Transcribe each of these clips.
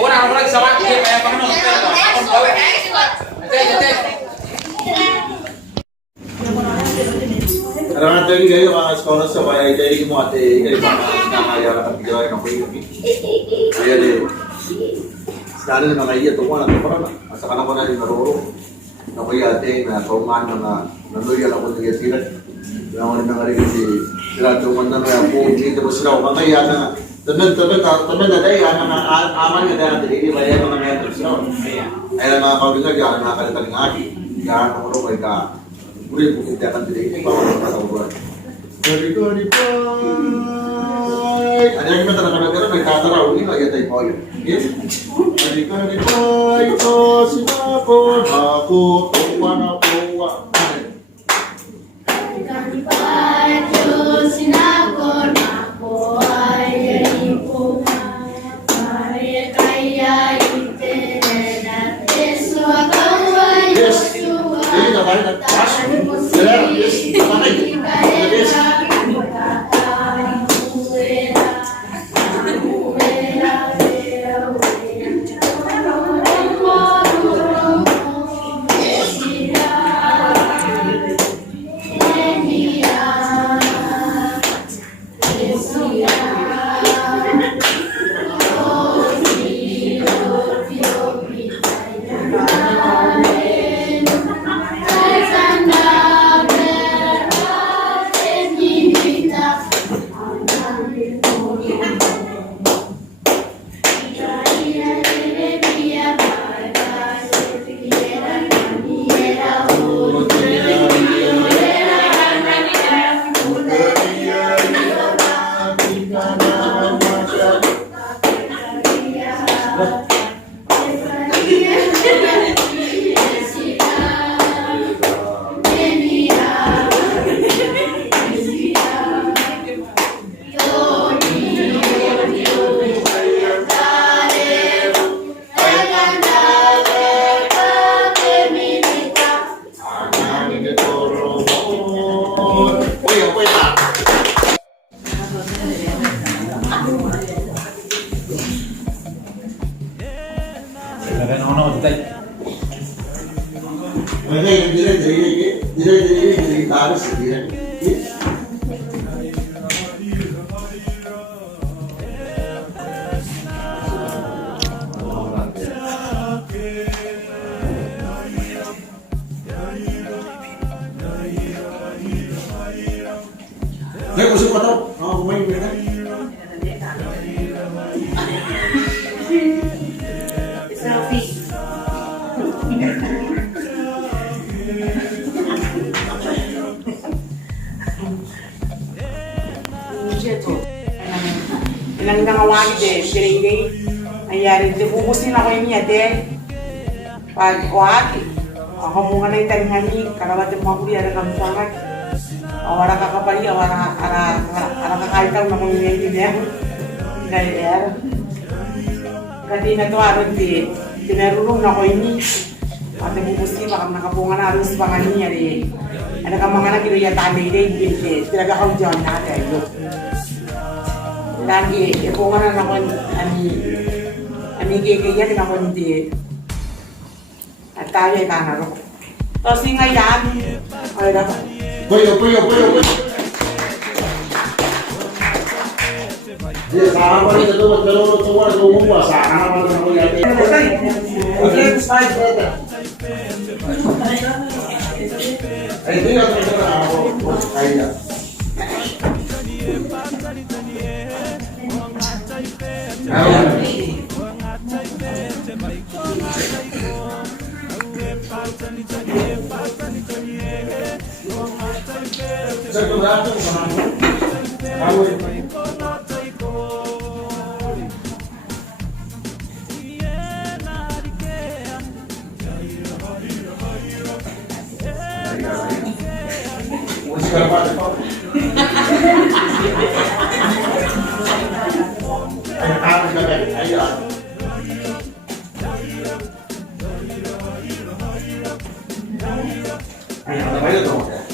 wala ako lagi sa mga kaya pang ano. Karena tadi kayak mga sekolah sabay kayak mo ate kayak mga nakaya ka tigaw ng kuya. Kaya di sana na mga iya to wala to para na. Asa kana ko na ni maroro. Na kuya ate na kauman mga nanuya ako ng sila. Yang na ngari di sila to man na ya po dito mo sila mga iya na tanan na dai ana aman nga dai dili ba yan mga metro sila. Ay mga kabilang ya na kalitaling aki. Ya ko ro kay ka Uri bukit akan tidak ini bawa nama tahuan. Dari pai. Ada yang kita kadang-kadang naik kata rawu ini lagi tai pai. Yes. Dari pai to sinapon aku tuan apa. Dari pai to sinapon aku ayai puna. Mari kaya ite na tesu akawai. Yes. Ini tak ada. Jadi harus dia. Saya usah tahu, mau main mereka. Ilang nangawagi de, dirigay. Ayari, dibubusin ako yung niya de. Pag kuwagi, ako muna na yung tanghani, karawat yung mga kuli, ara kang sangat. Awara kakapali, awara kakaitaw na kung yung niya. Gaya. Kasi na to, aron di, tinarulong na ko ini. At dibubusin, baka nakapunga na aron sa pangalan niya de. Ano ka mga nagiluyataan de, de, talaga kong dyan natin. Lagi, kung ano na kung ani gigaya na kung hindi at tayo ay kanaro. Tapos nga yan, ay dapat. Puyo. Dia sama pa rin ito, magkalunod sa wala, gumuwa sa akin naman ako yate. Okay, slide better. Ay, hindi na ito na ako. Kaya.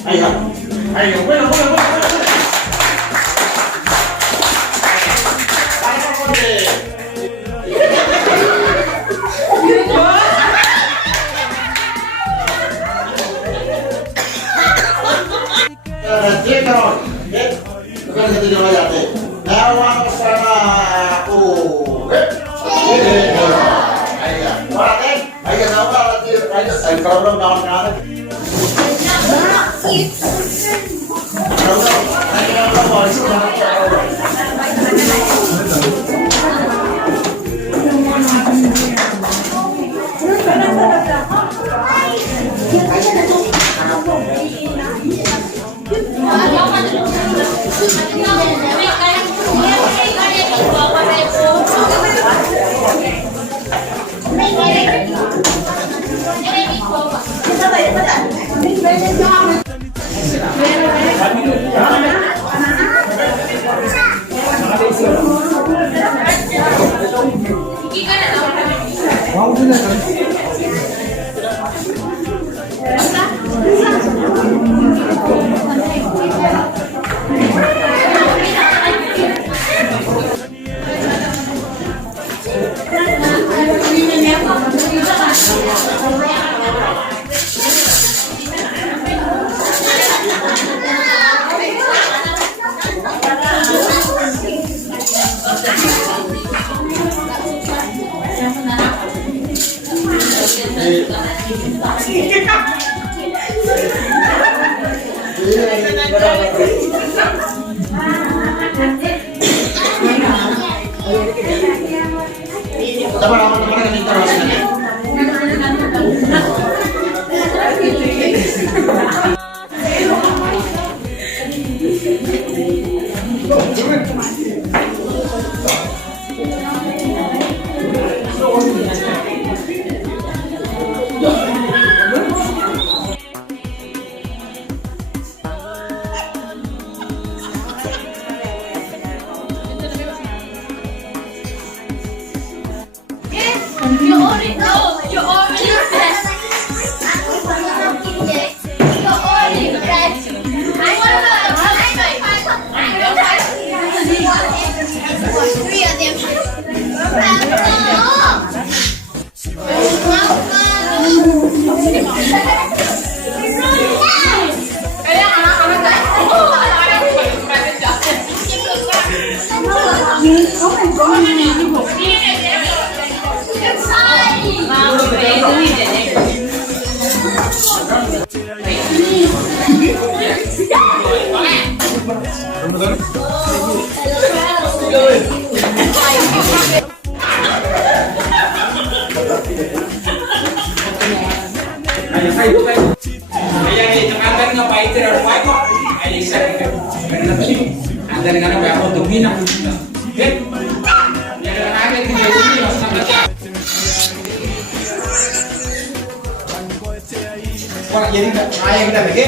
Ayan. Ayo, bueno. Bukan satu jam aja deh. Nawang sana aku. Ayo, orang ayo nawang lagi. Ayo kalau nawang nawang. Teman-teman yang minta You already know. You already pressed. You already pressed. Three of them. Jadi ayah kita lagi.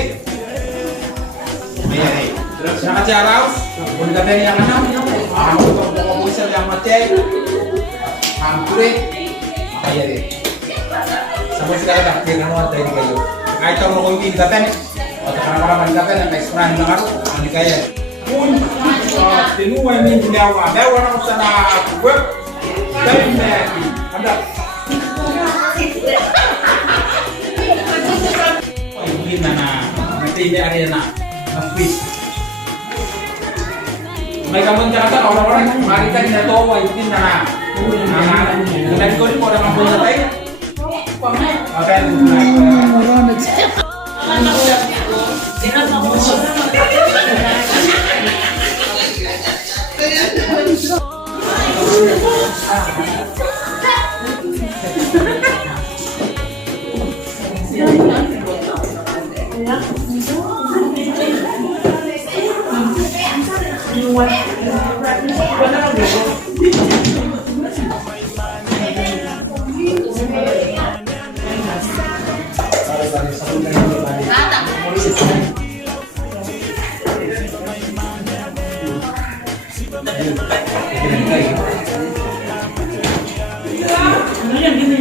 Terus nak cara, boleh kata yang mana? Aku bisa yang macam, hampir, ayah deh. Sama sekali tak kira nama tadi kayu. Ayah tahu mau kau kata ni, atau orang-orang kata yang ekspresi dengar, ani kaya. Pun, tenu yang ini dia awak, dia orang sana web, dan ada. Ini nanti ini ada nak nafis. Mereka mencatat orang-orang mari kita tidak tahu ini nana. Nanti kau ni orang mampu nanti. Ini yang gini.